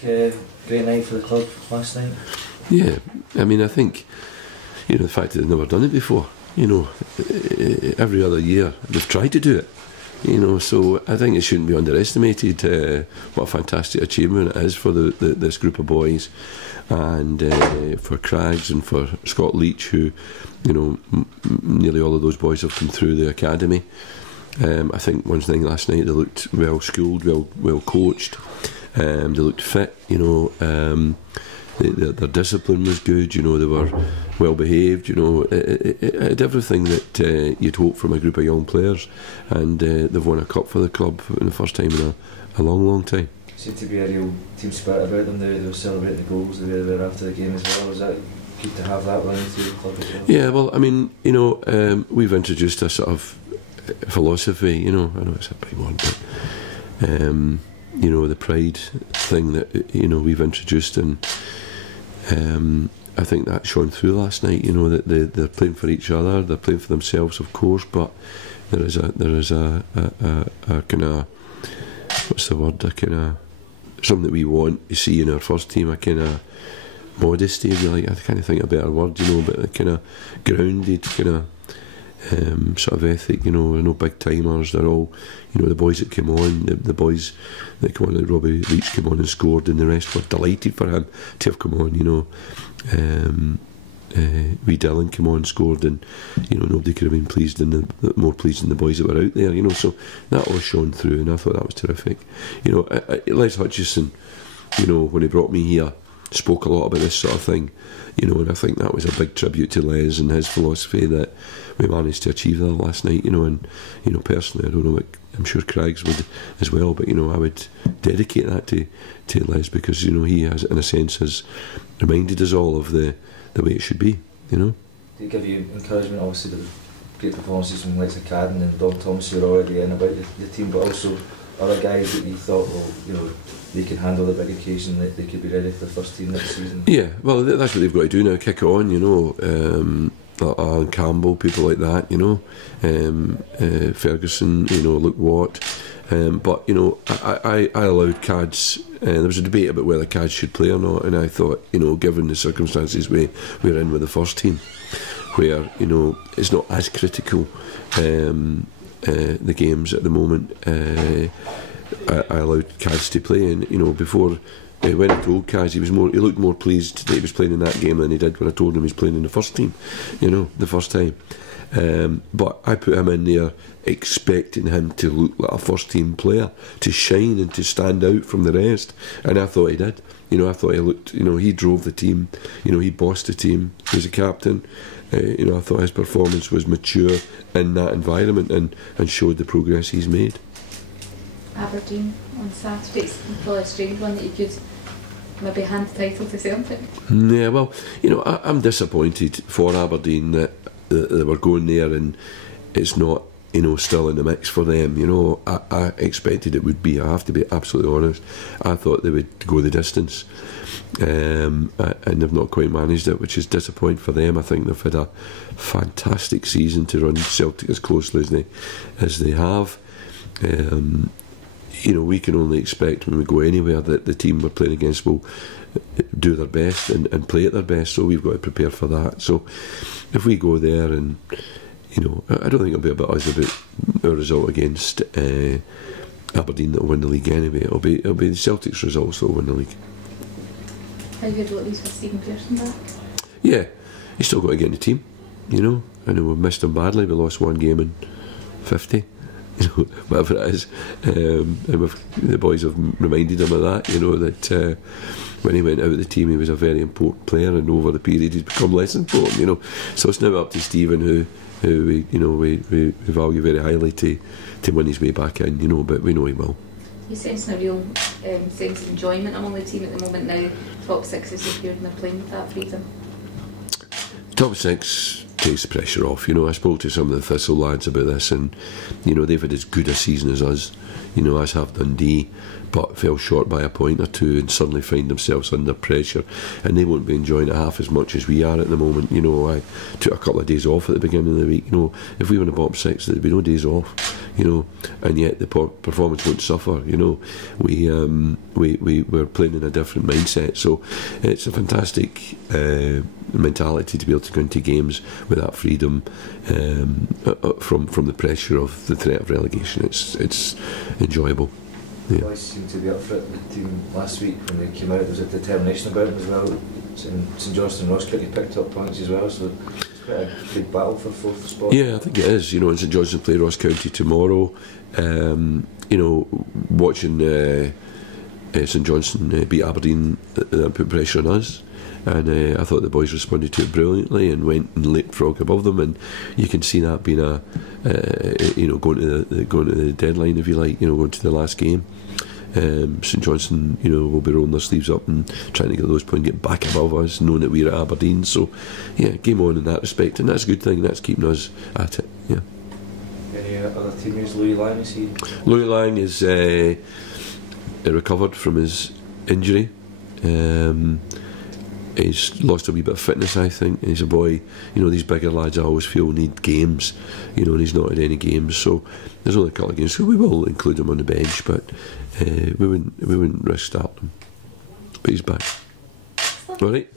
great night for the club last night. Yeah, I mean, I think, the fact that they've never done it before, every other year they've tried to do it, so I think it shouldn't be underestimated what a fantastic achievement it is for this group of boys, and for Craggs and for Scott Leach, who, nearly all of those boys have come through the academy. I think one thing last night, they looked well schooled, well coached, they looked fit, their discipline was good, they were well behaved, it had everything that you'd hope from a group of young players, and they've won a cup for the club for the first time in a long time. Seemed to be a real team spirit about them. They were celebrating the goals the way they were after the game as well. Was that good to have that running through the club as well? Yeah, well, I mean, we've introduced a sort of philosophy, I know it's a big one, but the pride thing that we've introduced, and I think that shone through last night. That they're playing for each other, they're playing for themselves, of course, but there is a kind of, what's the word, a kind of something that we want to see in our first team, a kind of modesty, if you like. I can't think of a better word, but a kind of grounded kind of sort of ethic. They're no big timers. They're all, the boys that came on, the boys that came on, like Robbie Leach came on and scored, and the rest were delighted for him to have come on. Wee Dylan came on and scored, and nobody could have been more pleased than the boys that were out there. So that all shone through, and I thought that was terrific. Les Hutchison, when he brought me here, spoke a lot about this sort of thing, and I think that was a big tribute to Les and his philosophy that we managed to achieve that last night, and personally, I don't know what, I'm sure Craggs would as well, but I would dedicate that to Les, because he has, in a sense, has reminded us all of the way it should be. Did it give you encouragement, obviously, the great performances from like Cadden and Dom Thomas, who are already in about the team, but also other guys that you thought, they can handle the big occasion, that they could be ready for the first team next season? Yeah, well, that's what they've got to do now, kick on, Alan Campbell, people like that, Ferguson, Luke Watt, but I allowed Cads. There was a debate about whether Cads should play or not, and I thought, given the circumstances we're in with the first team, where it's not as critical, the games at the moment, I allowed Cads to play, and before. When I told Kaz, he looked more pleased that he was playing in that game than he did when I told him he was playing in the first team, the first time. But I put him in there expecting him to look like a first team player, to shine and to stand out from the rest, and I thought he did. I thought he looked, he drove the team, he bossed the team, he was a captain. I thought his performance was mature in that environment and showed the progress he's made. Aberdeen on Saturday, it's probably a strange one that you could maybe hand the title to Celtic. Yeah, well, I'm disappointed for Aberdeen that they were going there and it's not, still in the mix for them. I expected it would be. I have to be absolutely honest. I thought they would go the distance, and they've not quite managed it, which is disappointing for them. I think they've had a fantastic season to run Celtic as closely as they have. We can only expect when we go anywhere that the team we're playing against will do their best and play at their best, so we've got to prepare for that. So if we go there and, I don't think it'll be about us, about our result against Aberdeen that will win the league anyway. It'll be the Celtics' results that will win the league. How good will it be with Stephen Pearson back? Yeah, he's still got to get in the team, I know we've missed him badly. We lost one game in 50. Whatever it is, and the boys have reminded him of that. That when he went out of the team, he was a very important player, and over the period he's become less important. So it's now up to Stephen, who we value very highly, to win his way back in. But we know he will. You sense a real sense of enjoyment among the team at the moment now. Top six is secured and they're playing with that freedom. Top six takes the pressure off. I spoke to some of the Thistle lads about this, and they've had as good a season as us, as have Dundee, but fell short by a point or two and suddenly find themselves under pressure, and they won't be enjoying it half as much as we are at the moment. I took a couple of days off at the beginning of the week. If we were in the bottom six, there'd be no days off. you know, and yet the performance won't suffer. You know, we're playing in a different mindset, so it's a fantastic mentality to be able to go into games with that freedom from the pressure of the threat of relegation. It's enjoyable. The boys seemed to be up for it. The team last week when they came out, there was a determination about them as well. St Johnstone and Ross County picked up points as well, so it's quite a good battle for fourth spot. Yeah, I think it is. You know, and St Johnstone play Ross County tomorrow. You know, watching St Johnstone beat Aberdeen, that put pressure on us. And I thought the boys responded to it brilliantly and went and leapfrog above them, and you can see that being a you know, going to the deadline, if you like, you know, going to the last game. St Johnstone, you know, will be rolling their sleeves up and trying to get those points, get back above us, knowing that we're at Aberdeen. So yeah, game on in that respect, and that's a good thing. That's keeping us at it. Yeah. Any other teammates? Louis Lang, is he? Louis Lang is recovered from his injury. He's lost a wee bit of fitness, I think. He's a boy, you know, these bigger lads I always feel need games, you know, and he's not had any games, so there's only a couple of games, so we will include him on the bench, but we wouldn't risk starting him. But he's back. All right.